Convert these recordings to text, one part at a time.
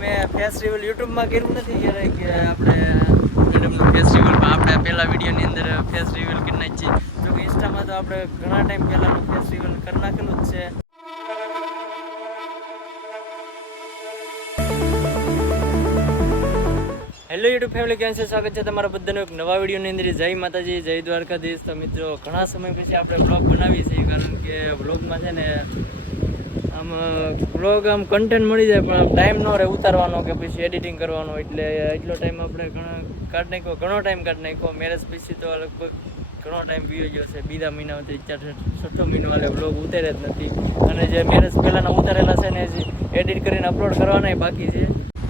મેં ફેસ્ટિવલ યુટ્યુબમાં કર્યું નથી ક્યારે કે આપણે મેડમનું ફેસ્ટિવલમાં આપણે પહેલા વિડીયોની અંદર ફેસ્ટિવલ કરી નાખીએ. જો કે ઇન્સ્ટામાં તો આપણે ઘણા ટાઈમ પહેલાંનું ફેસ્ટિવલ કરી નાખેલું જ છે. હેલો યુટ્યુબ ફેમિલી, કેમ છે? સ્વાગત છે તમારા બધાનું એક નવા વિડીયોની અંદર. જય માતાજી, જય દ્વારકાધીશ. તો મિત્રો, ઘણા સમય પછી આપણે બ્લોગ બનાવી છે, કારણ કે બ્લોગમાં છે ને બ્લોગ કન્ટેન્ટ મળી જાય પણ ટાઈમ ન રહે ઉતારવાનો કે પછી એડિટિંગ કરવાનો, એટલે એટલો ટાઈમ આપણે ઘણો ટાઈમ કાઢી નાખ્યો. મેરેજ પછી તો લગભગ ઘણો ટાઈમ પીવી ગયો છે. બીજા મહિનામાંથી 6 મહિનો વાલે બ્લોગ ઉતારે જ નથી, અને જે મેરેજ પહેલાંના ઉતારેલા છે ને હજી એડિટ કરીને અપલોડ કરવાના બાકી છે.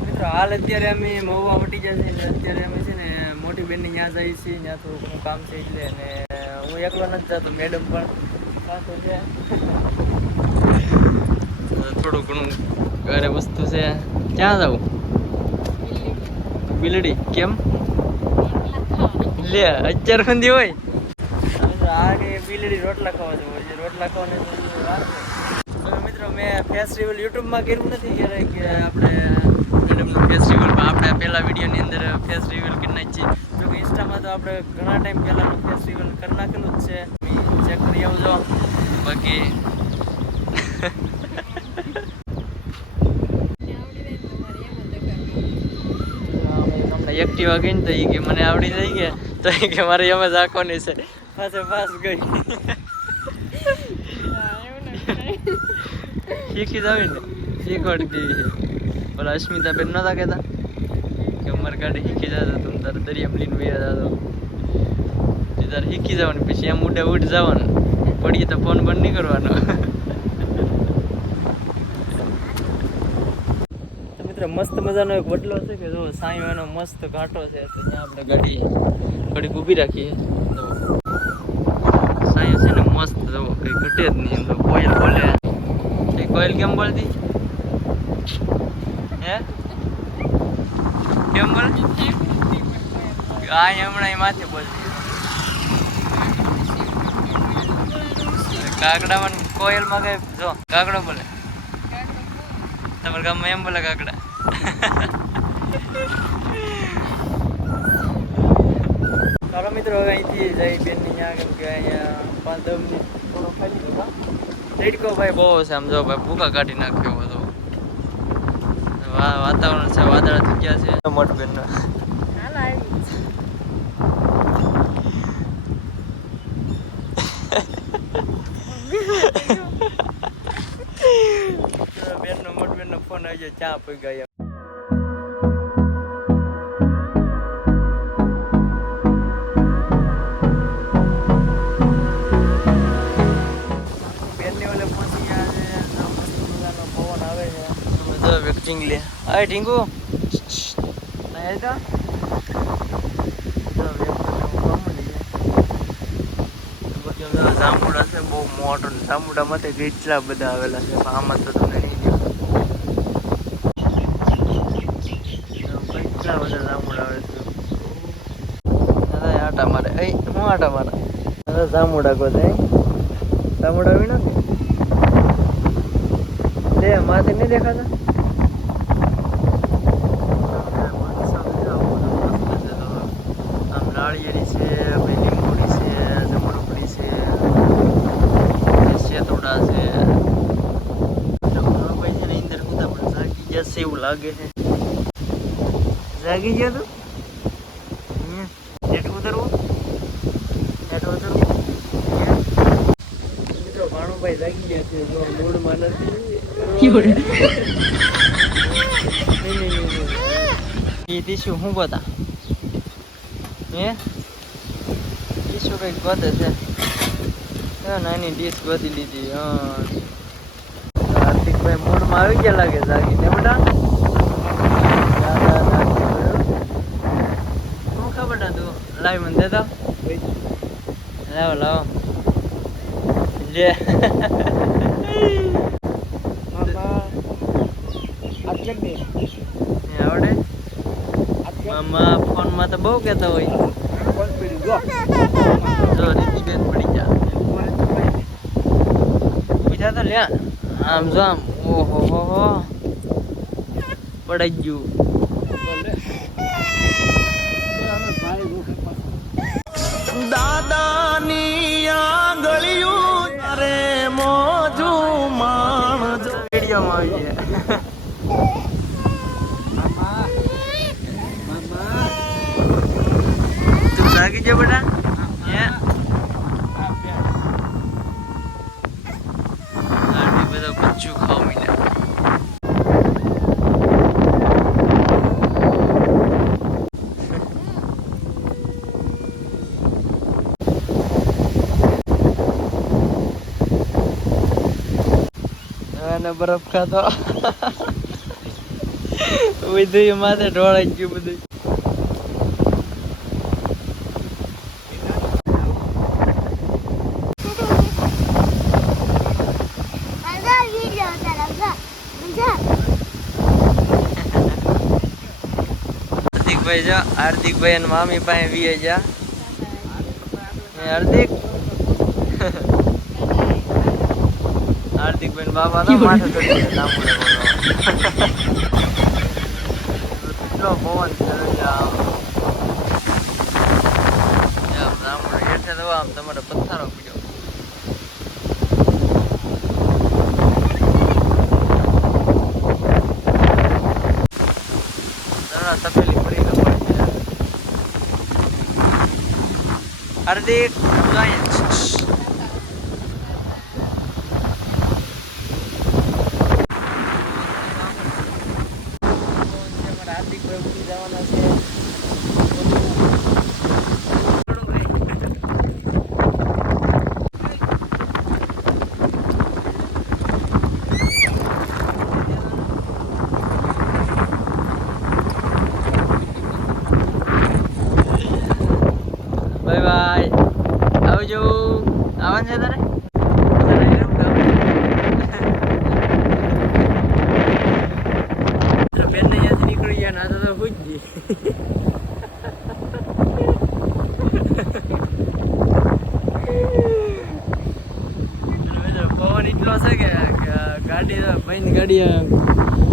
મિત્રો, હાલ અત્યારે અમે મહુવા વટી જાય છે, અત્યારે અમે છે ને મોટી બેનની ત્યાં જઈએ છીએ. ત્યાં થોડું ઘણું કામ છે એટલે, અને હું એકલો નથી જતો, મેડમ પણ સાથે છે. થોડું ઘણું ઘરે વસ્તુ છે. ક્યાં જવું? બિલડી કેમ લે અત્યાર સુધી હોય આ કે બિલડી રોટલા ખાવા જવું હોય છે. રોટલા ખાવાને મિત્રો, મેં ફેસ્ટિવલ યુટ્યુબમાં કર્યું નથી ક્યારે કે આપણે મેડમનું ફેસ્ટિવલમાં આપણે પહેલા વિડીયોની અંદર ફેસ્ટિવલ કરી નાખીએ. જો કે ઇન્સ્ટામાં તો આપણે ઘણા ટાઈમ પહેલાંનું ફેસ્ટિવલ કરી નાખેલું જ છે. ચેક કરી આવજો. બાકી એક્ટિવા ગઈ ને તો એ કે મને આવડી જાય કે, તો એ કે મારે એમ જ આંખોની છે ફાસ્ટ ગઈ. શીખી જાવી ને, શીખવાડી દેવી છે. ઓલા અસ્મિતા બેન નતા કહેતા કે અમારી ગાડી શીખી જતો, તમે તારે દરિયામાં લઈને વયા જતો, તારે શીખી જવાનું. પછી એમ ઉડે જવાનું, પડીએ તો ફોન બંધ નહીં કરવાનો. મસ્ત મજાનો એક વડલો છે કે જો સાંયો એનો મસ્ત ઘાટો છે, તો ત્યાં આપણે ગાડી ઘડીક ઊભી રાખીએ. સાંયો છે ને મસ્ત, જવો કંઈ ઘટે જ નહીં. એમ તો કોયલ બોલે. કોયલ કેમ બોલતી? હે કેમ બોલ? આ હમણાં માથે બોલતી. કાકડામાં કોયલમાં કઈ જો કાકડો બોલે. તમારા ગામમાં એમ બોલે કાકડા. ચાલો મિત્રો, હવે અહીંથી જઈ બેનની ત્યાં, કેમ કે અહીંયા 5-10 મિનિટ થોડો ખાલી ગયો. તડકો ભાઈ બહુ છે, આમ જો ભાઈ ભૂકા કાઢી નાખ્યો બધો. વાતાવરણ છે, વાદળા થઈ ગયા છે. મોટ બેન બેનનો મોટ બેનનો ફોન આવી જાય, ચા પી ગયા. ઢીંગલી આ ઢીંગુ જાંબુડા છે બહુ મોટો. જાંબુડા માટે કેટલા બધા આવેલા છે, આમાં તો તમને નહીં કેટલા બધા જાંબુડા આવે છે. આટા મારે હું આટા મારે જાંબુડા કો જાંબુડા આવી નથી લે માથે નહીં દેખાતા. નાળિયેરી છે, લીંબુડી છે, જમરૂકડી છે, શેતોડા છે. ભાઈ છે ને અંદર ઉતા પણ જાગી ગયા છે એવું લાગે છે. જાગી ગયા તો હેઠું ઉતરવું, હેઠું ઉતરવું. મિત્રો, ભાણુભાઈ જાગી ગયા છે, જો મૂડમાં નથી. એ ટીસ્યુ શું બતા હે ટીસ્યુ કંઈક ગોતે છે. નાની ડીશ ગોતી લીધી. હા, હાર્દિકભાઈ મૂડમાં આવી ગયા લાગે જાગીને બેટા. શું ખબર ના તું લાવી મને દેતા. લાવો લે આવડે. મામા ફોનમાં તો બહુ કહેતા હોય. જો રીતિબેન પડી જા પૂછા તો લ્યા આમ જો આમ. ઓહો પડાઈ ગયું. દાદાની આંગળીયું રે મોજું માણ વિડીયોમાં આવી ગયા. તું જાગી જા બેટા. બધા બચ્ચું ખાવા માંડ્યા. અને બરફ ખાતો બધું માથે ઢોળાઈ ગયું બધું. હાર્દિકભાઈ જો હાર્દિકભાઈ અને મામી પાસે વીએ જા. હાર્દિક હાર્દિકભાઈ બાબા ના માથે ચડી ગયા. કેટલો પવન હેઠે તો આમ તમારે પથ્થારો પીડ્યો. તપેલી પડી તો પડી. હાર્દિક બાય બાય. આવજો. આવવાનું છે તારે? બેન ને અહીંયાથી નીકળી ગયા ના તો પૂછજી. પવન એટલો છે કે ગાડી ભાઈ ગાડી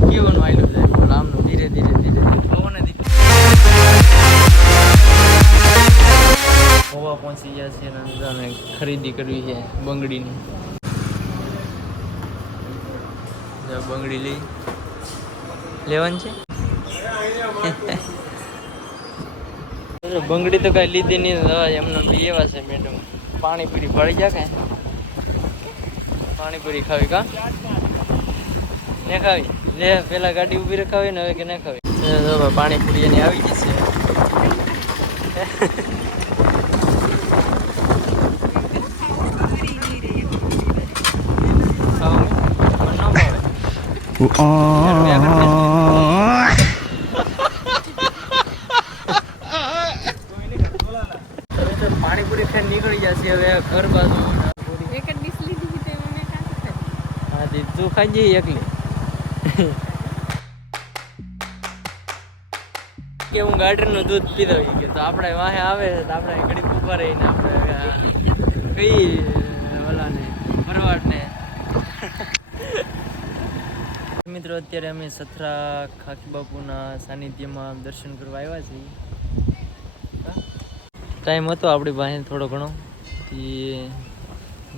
કેવાનું આવેલું છે આમનું ધીરે ધીરે ધીરે પવન હોવા પહોંચી ગયા છે અને ખરીદી કરવી છે બંગડીની. બંગડી લેવાની છે. બંગડી તો કઈ લીધી નહીં. એમને બી એવા છે મેડમ. પાણીપુરી ભળી જા કે પાણીપુરી ખાવી કા ને ખાવી લે. પેલા ગાડી ઊભી રખાવી ને હવે કે ના ખાવી. પાણીપુરી એની આવી જશે. પાણીપુરી ખાઈ નીકળી જશે હવે ઘર બાજુ. હા તું ખાઈ જઈ એકલી કે હું ગાર્ડનનું દૂધ પીધો કે તો આપણે વાહે આવે તો આપણે ઘડી ઉભા રહીને આપણે કઈ ઓલાને ભરવાડને. મિત્રો અત્યારે અમે સથરા ખાકી બાપુના સાનિધ્યમાં દર્શન કરવા આવ્યા છીએ. ટાઈમ હતો આપણી પાસે થોડો ઘણો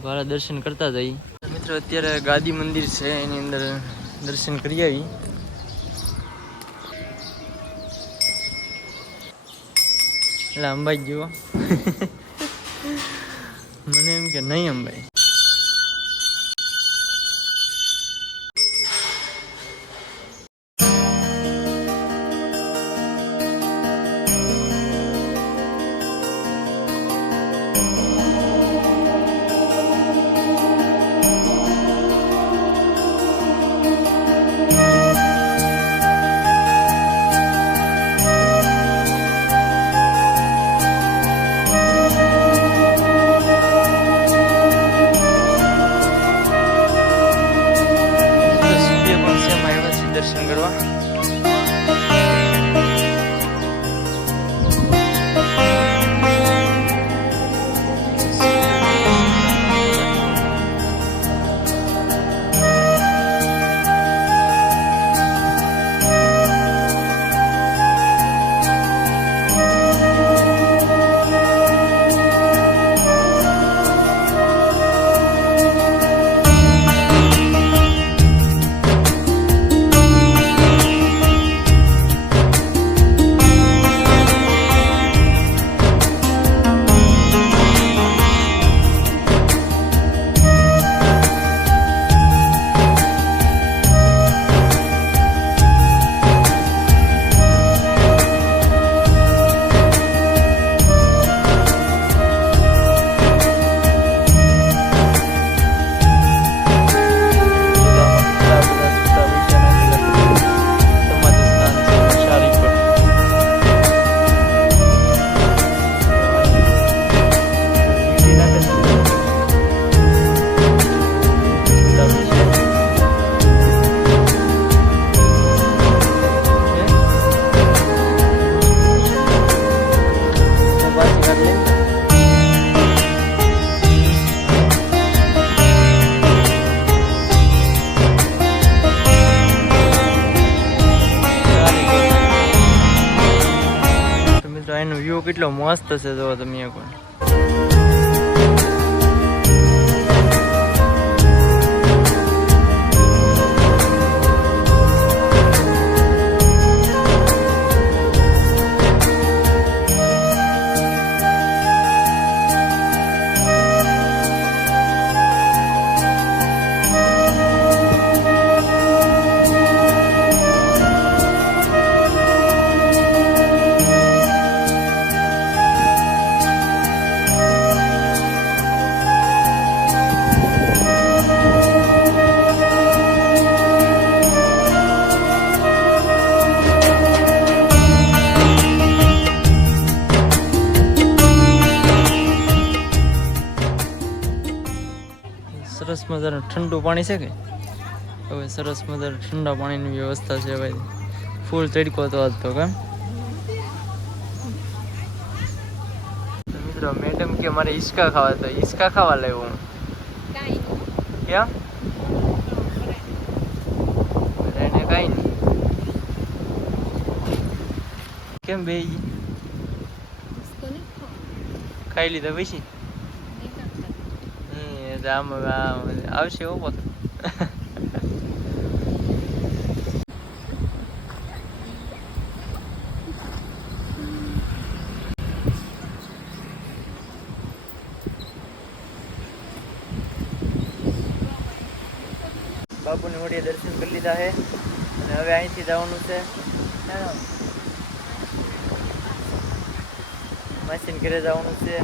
ભાડા દર્શન કરતા જઈએ. મિત્રો અત્યારે ગાદી મંદિર છે એની અંદર દર્શન કરી આવી. એટલે અંબાઈ જેવો મને એમ કે નહીં અંબાઈ. દર્શન કરવા. પાણીનો વ્યૂ કેટલો મસ્ત છે જો તમે એક વાર. સરસ મજાનું ઠંડુ પાણી છે કે હવે સરસ મજાનું ઠંડા પાણીની વ્યવસ્થા છે ભાઈ. ફૂલ તડકો તો આજ તો કેમ મિત્રો મેડમ કે મારે હિસકા ખાવા તો હિસકા ખાવા લાવ્યો હું. ક્યાં એને કઈ નહીં કેમ બે ખાઈ લીધા પછી આમ આવશે એવું બધું. બાપુની વડીએ દર્શન કરી લીધા છે અને હવે અહીંથી જવાનું છે માસીને ઘરે જવાનું છે.